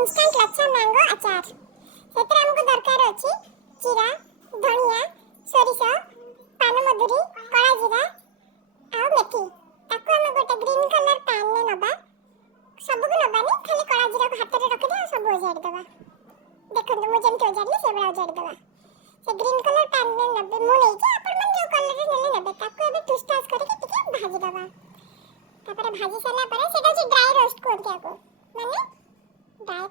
instant लच्छा mango अचार सेतरा हमको दरकार अछि जीरा धनिया सोरिष पान मधुरी कला जीरा आ मेथी ताको हम गोटे ग्रीन कलर पैन में नबा सब को नबानी खाली कला जीरा को हाथ रे रख दे सब उजाड़ देबा देखो मु जेम के उजाड़ली से बड़ा उजाड़ देबा से ग्रीन कलर पैन में नबे मु नै जे अपन मन जो कलर रे नेले नबे ताको एबे टूस टास करके टिके भाजी देबा तापर भाजी साला पर सेटा जे ड्राई रोस्ट कर दिया को माने ड्राई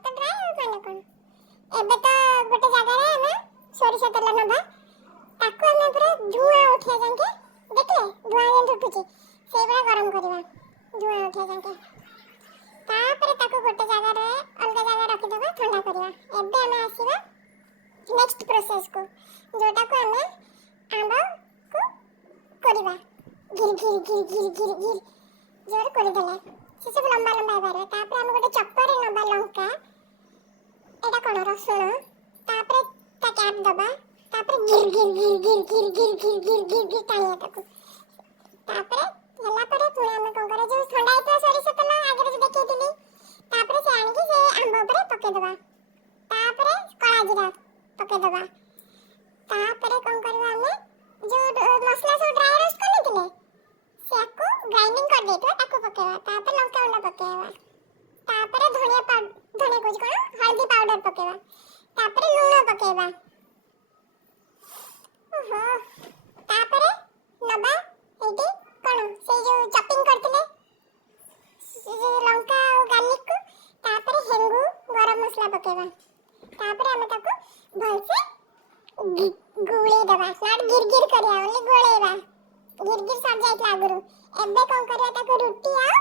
माने कोन एबे तो गोटे जगह रे हम सोरिष तेल नबा ताको हम पूरा धुआं उठिया जांके देखले धुआं जे उठुची से बड़ा गरम करबा धुआं उठिया जांके तापर ताको गोटे जगह रे अलग जगह रख देबा ठंडा करबा एबे हम आसीबा नेक्स्ट प्रोसेस को जोटा को हम आंबा को करबा गिर गिर गिर गिर गिर गिर जोर कर देले से सब लंबा लंबा बारे तापर हम गोटे चप्पर रे नबा लंका एटा कोन रसुण तापर ता कैप दबा तापर गिर गिर गिर गिर गिर गिर गिर गिर गिर गिर तानिया ताको तापर हला पर पुरा हम कोन करे जो ठंडा तो सोरिष तेल आगे जो देखि दिली तापर से आनी के से आंबा ऊपर पके दबा तापर कला जीरा पके दबा तापर कोन करबा हम जो मसाला सब ड्राई रोस्ट कर लेतिले सेको ग्राइंडिंग कर देतो ताको पकेवा तापर लंका गुंडा पकेवा तापर धनिया कुछ कोन हल्दी पाउडर पकेवा तापर लूण पकेवा ओहो तापर नबा एटी कोन से जो चॉपिंग करतिले से लंका और गार्लिक को तापर हेंगू गरम मसाला पकेवा तापर हम ताको भलसे गुळे दबा नाट गिर गिर करिया ओले गुळेवा गिर गिर सब जाइत लागुरु एबे कोन करिया ताको रोटी आ